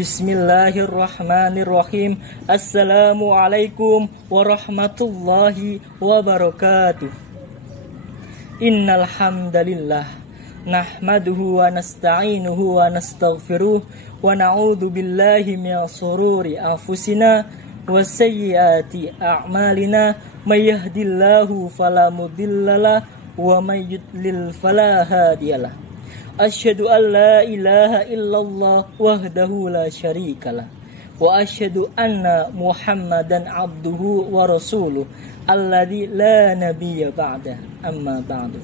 Bismillahirrahmanirrahim. Assalamualaikum warahmatullahi wabarakatuh. Innal hamdalillah nahmaduhu wa nasta'inuhu wa nastaghfiruh wa na'udzu billahi min shururi anfusina wa sayyiati a'malina may yahdihillahu fala mudhillalah wa may yudlil fala hadiyalah. Asyhadu an la ilaha illallah wahdahu la syarikalah wa asyhadu anna Muhammadan abduhu wa rasuluh alladzi la nabiyya ba'da, amma ba'du.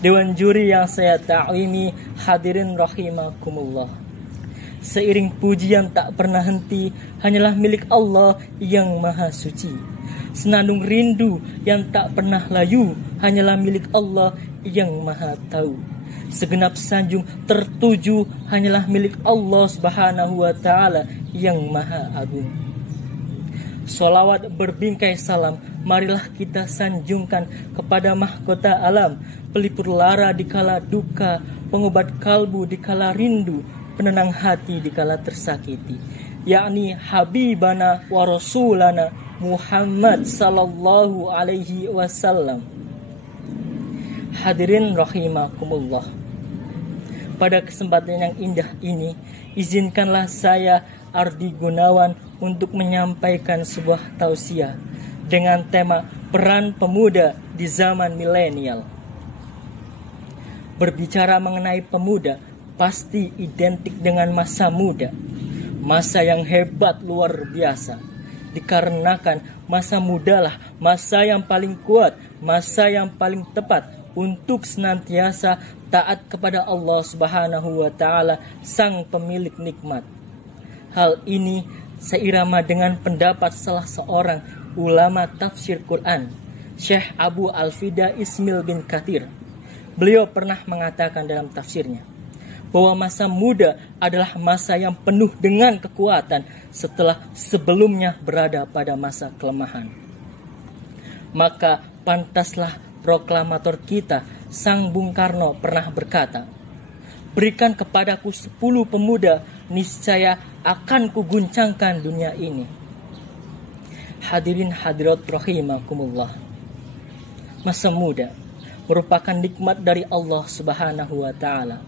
Dewan juri yang saya ta'zimi, hadirin rahimakumullah. Seiring pujian tak pernah henti hanyalah milik Allah yang maha suci. Senandung rindu yang tak pernah layu hanyalah milik Allah yang maha tahu. Segenap sanjung tertuju hanyalah milik Allah Subhanahu wa ta'ala yang maha agung. Sholawat berbingkai salam marilah kita sanjungkan kepada mahkota alam, pelipur lara dikala duka, pengobat kalbu dikala rindu, penenang hati dikala tersakiti, yakni Habibana wa Rasulana Muhammad sallallahu alaihi wasallam. Hadirin rahimakumullah. Pada kesempatan yang indah ini, izinkanlah saya Ardi Gunawan untuk menyampaikan sebuah tausiah dengan tema peran pemuda di zaman milenial. Berbicara mengenai pemuda pasti identik dengan masa muda, masa yang hebat luar biasa. Dikarenakan masa mudalah masa yang paling kuat, masa yang paling tepat untuk senantiasa taat kepada Allah Subhanahu wa ta'ala, sang pemilik nikmat. Hal ini seirama dengan pendapat salah seorang ulama tafsir Quran, Syekh Abu Al-Fida Ismail bin Katsir. Beliau pernah mengatakan dalam tafsirnya bahwa masa muda adalah masa yang penuh dengan kekuatan setelah sebelumnya berada pada masa kelemahan. Maka pantaslah proklamator kita, Sang Bung Karno pernah berkata, "Berikan kepadaku 10 pemuda, niscaya akan kuguncangkan dunia ini." Hadirin hadirat rahimakumullah. Masa muda merupakan nikmat dari Allah Subhanahu wa ta'ala.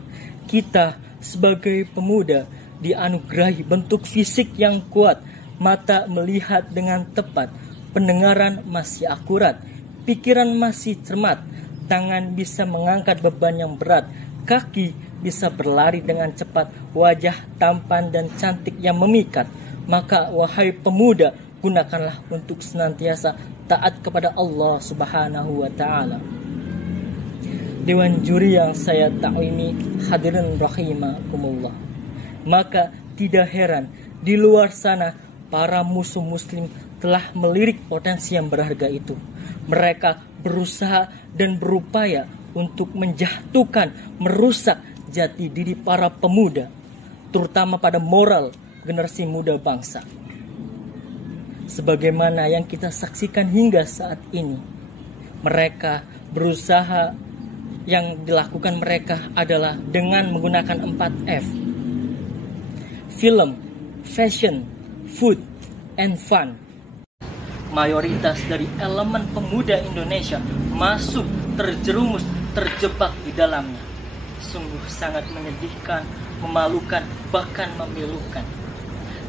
Kita sebagai pemuda dianugerahi bentuk fisik yang kuat, mata melihat dengan tepat, pendengaran masih akurat, pikiran masih cermat, tangan bisa mengangkat beban yang berat, kaki bisa berlari dengan cepat, wajah tampan dan cantik yang memikat. Maka wahai pemuda, gunakanlah untuk senantiasa taat kepada Allah Subhanahu wa ta'ala. Dewan juri yang saya ta'zimi, hadirin rahimakumullah. Maka tidak heran di luar sana para musuh muslim telah melirik potensi yang berharga itu. Mereka berusaha dan berupaya untuk menjatuhkan, merusak jati diri para pemuda, terutama pada moral generasi muda bangsa. Sebagaimana yang kita saksikan hingga saat ini, mereka berusaha, yang dilakukan mereka adalah dengan menggunakan 4F: film, fashion, food, and fun. Mayoritas dari elemen pemuda Indonesia masuk, terjerumus, terjebak di dalamnya. Sungguh sangat menyedihkan, memalukan, bahkan memilukan.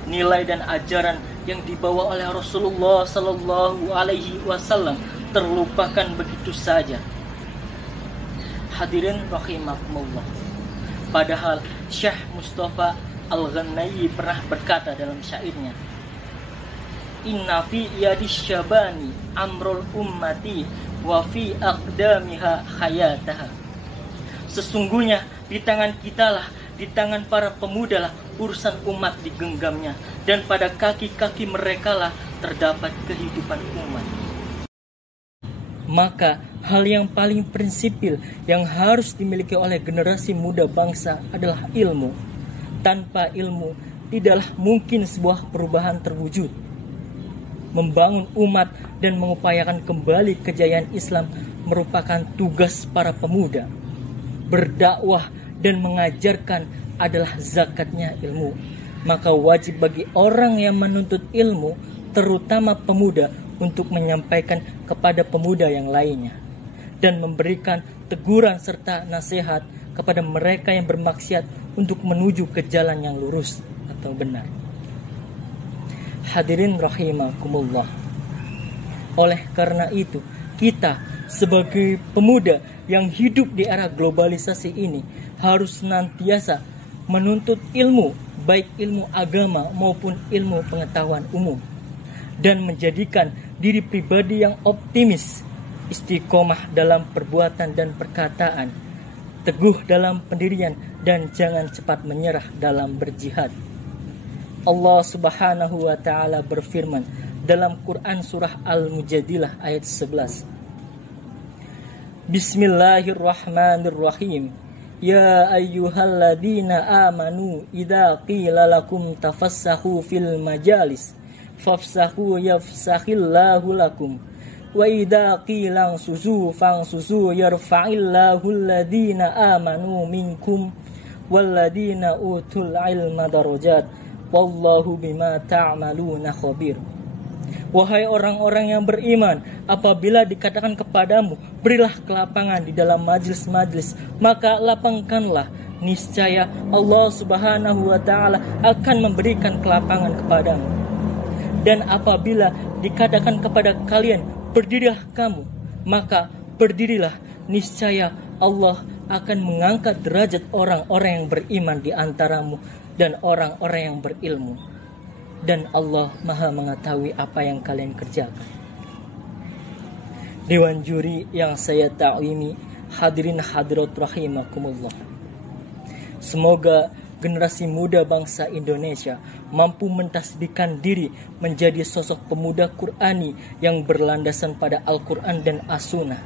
Nilai dan ajaran yang dibawa oleh Rasulullah Sallallahu Alaihi Wasallam terlupakan begitu saja. Hadirin rahimakumullah. Padahal Syekh Mustafa Al-Ghanai pernah berkata dalam syairnya, "Inna fi yadis syabani amrul ummati wa fi aqdamiha hayataha." Sesungguhnya di tangan kitalah, di tangan para pemuda lah urusan umat digenggamnya, dan pada kaki-kaki mereka lah terdapat kehidupan umat. Maka hal yang paling prinsipil yang harus dimiliki oleh generasi muda bangsa adalah ilmu. Tanpa ilmu tidaklah mungkin sebuah perubahan terwujud. Membangun umat dan mengupayakan kembali kejayaan Islam merupakan tugas para pemuda. Berdakwah dan mengajarkan adalah zakatnya ilmu. Maka wajib bagi orang yang menuntut ilmu, terutama pemuda, untuk menyampaikan kepada pemuda yang lainnya dan memberikan teguran serta nasihat kepada mereka yang bermaksiat untuk menuju ke jalan yang lurus atau benar. Hadirin rahimakumullah. Oleh karena itu, kita sebagai pemuda yang hidup di era globalisasi ini harus senantiasa menuntut ilmu, baik ilmu agama maupun ilmu pengetahuan umum, dan menjadikan diri pribadi yang optimis, istiqomah dalam perbuatan dan perkataan, teguh dalam pendirian, dan jangan cepat menyerah dalam berjihad. Allah Subhanahu wa taala berfirman dalam Quran surah Al-Mujadilah ayat 11. Bismillahirrahmanirrahim. Ya ayyuhalladzina amanu idza qila lakum tafassahu fil majalis fafsahu yafsahillahu lakum wa idza qila suzu fansuzu yarfa'illahu alladzina amanu minkum walladzina utul ilma darajat wallahu bima ta'maluna khabir. Wahai orang-orang yang beriman, apabila dikatakan kepadamu, berilah kelapangan di dalam majlis-majlis, maka lapangkanlah. Niscaya Allah Subhanahu wa taala akan memberikan kelapangan kepadamu. Dan apabila dikatakan kepada kalian, berdirilah kamu, maka berdirilah. Niscaya Allah akan mengangkat derajat orang-orang yang beriman di antaramu dan orang-orang yang berilmu. Dan Allah Maha mengetahui apa yang kalian kerjakan. Dewan juri yang saya ta'zimi, hadirin hadirat rahimakumullah. Semoga generasi muda bangsa Indonesia mampu mentasbihkan diri menjadi sosok pemuda Qur'ani yang berlandasan pada Al-Quran dan As-Sunnah,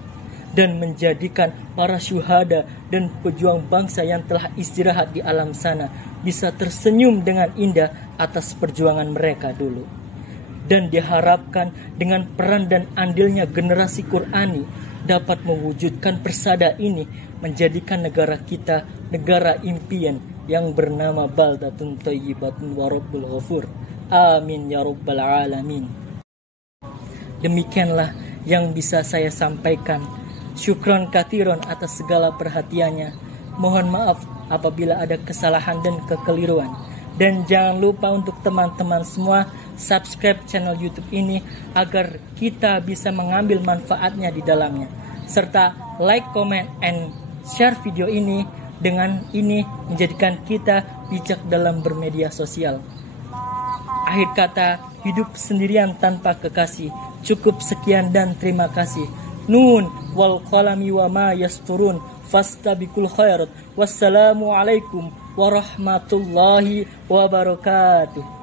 dan menjadikan para syuhada dan pejuang bangsa yang telah istirahat di alam sana bisa tersenyum dengan indah atas perjuangan mereka dulu. Dan diharapkan dengan peran dan andilnya generasi Qur'ani dapat mewujudkan persada ini, menjadikan negara kita negara impian yang bernama baldatun thayyibatun wa rabbul ghafur. Amin ya rabbal alamin. Demikianlah yang bisa saya sampaikan. Syukron katsiron atas segala perhatiannya. Mohon maaf apabila ada kesalahan dan kekeliruan. Dan jangan lupa untuk teman-teman semua subscribe channel YouTube ini agar kita bisa mengambil manfaatnya di dalamnya. Serta like, comment, and share video ini. Dengan ini menjadikan kita bijak dalam bermedia sosial. Akhir kata, hidup sendirian tanpa kekasih. Cukup sekian dan terima kasih. Nun wal qalami wa ma yasturun fastabiqul khairat. Wassalamualaikum warahmatullahi wabarakatuh.